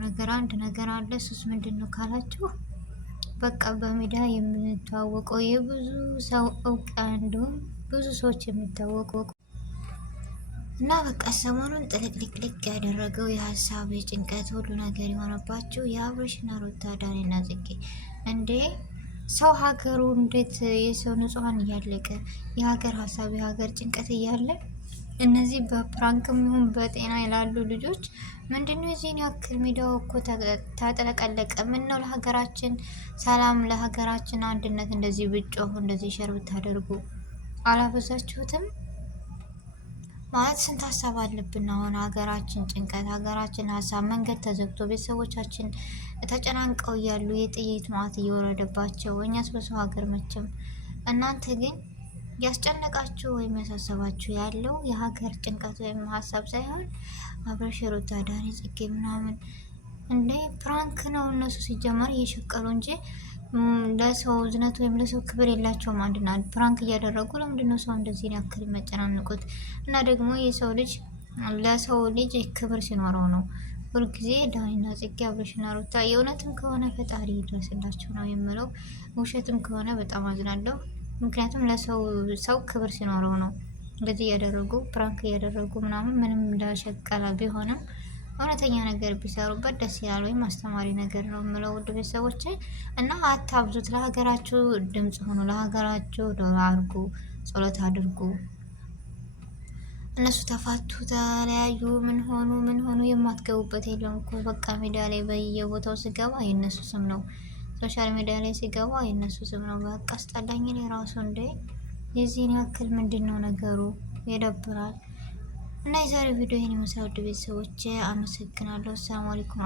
ነገር አንድ ነገር አለ። እሱስ ምንድነው ካላችሁ በቃ በሚዲያ የምንተዋወቀው የብዙ ሰው እውቅና እንዲሁም ብዙ ሰዎች የሚታወቀው እና በቃ ሰሞኑን ጥልቅልቅልቅ ያደረገው የሀሳብ የጭንቀት ሁሉ ነገር የሆነባቸው የአብርሽና ሩታ ዳኒና ጽጌ እንዴ ሰው ሀገሩ እንዴት የሰው ንጹሐን እያለቀ የሀገር ሀሳብ የሀገር ጭንቀት እያለ እነዚህ በፕራንክም ይሁን በጤና ይላሉ ልጆች ምንድነው የዚህን ያክል ሚዲያው እኮ ታጠለቀለቀ። ምን ነው ለሀገራችን ሰላም ለሀገራችን አንድነት እንደዚህ ብጮሁ እንደዚህ ሸር ብታደርጉ አላበዛችሁትም? ማለት ስንት ሀሳብ አለብን። አሁን ሀገራችን ጭንቀት፣ ሀገራችን ሀሳብ፣ መንገድ ተዘግቶ ቤተሰቦቻችን ተጨናንቀው እያሉ የጥይት ማት እየወረደባቸው እኛስ በሰው ሀገር መቼም። እናንተ ግን ያስጨነቃችሁ ወይም ያሳሰባችሁ ያለው የሀገር ጭንቀት ወይም ሀሳብ ሳይሆን አብርሽ፣ ሩታ፣ ዳኒ፣ ጽጌ ምናምን እንደ ፕራንክ ነው። እነሱ ሲጀመር እየሸቀሉ እንጂ ለሰው እዝነት ወይም ለሰው ክብር የላቸውም። አንድና አንድ ፕራንክ እያደረጉ ለምንድነው ሰው እንደዚህ ያክል የሚያጨናንቁት? እና ደግሞ የሰው ልጅ ለሰው ልጅ ክብር ሲኖረው ነው ሁልጊዜ ዳኒና ጽጌ አብርሽና ሩታ የእውነትም ከሆነ ፈጣሪ ይድረስላቸው ነው የምለው። ውሸትም ከሆነ በጣም አዝናለሁ። ምክንያቱም ለሰው ሰው ክብር ሲኖረው ነው እንደዚህ እያደረጉ ፕራንክ እያደረጉ ምናምን ምንም እንዳሸቀላ ቢሆንም እውነተኛ ነገር ቢሰሩበት ደስ ይላል። ወይም አስተማሪ ነገር ነው የምለው ውድ ቤተሰቦች እና አታብዙት። ለሀገራችሁ ድምጽ ሆኑ፣ ለሀገራችሁ ዶሮ አድርጉ፣ ጸሎት አድርጉ። እነሱ ተፋቱ፣ ተለያዩ፣ ምን ሆኑ የማትገቡበት የለም እኮ በቃ ሚዲያ ላይ በየቦታው ስገባ የእነሱ ስም ነው። ሶሻል ሚዲያ ላይ ሲገባ የእነሱ ስም ነው። በቃ አስጠላኝ የራሱ እንደ የዚህን ያክል ምንድን ነው ነገሩ? ይደብራል። እና የዛሬው ቪዲዮ ይህን የመሰሉ ቤተሰቦች አመሰግናለሁ። ሰላም አለይኩም።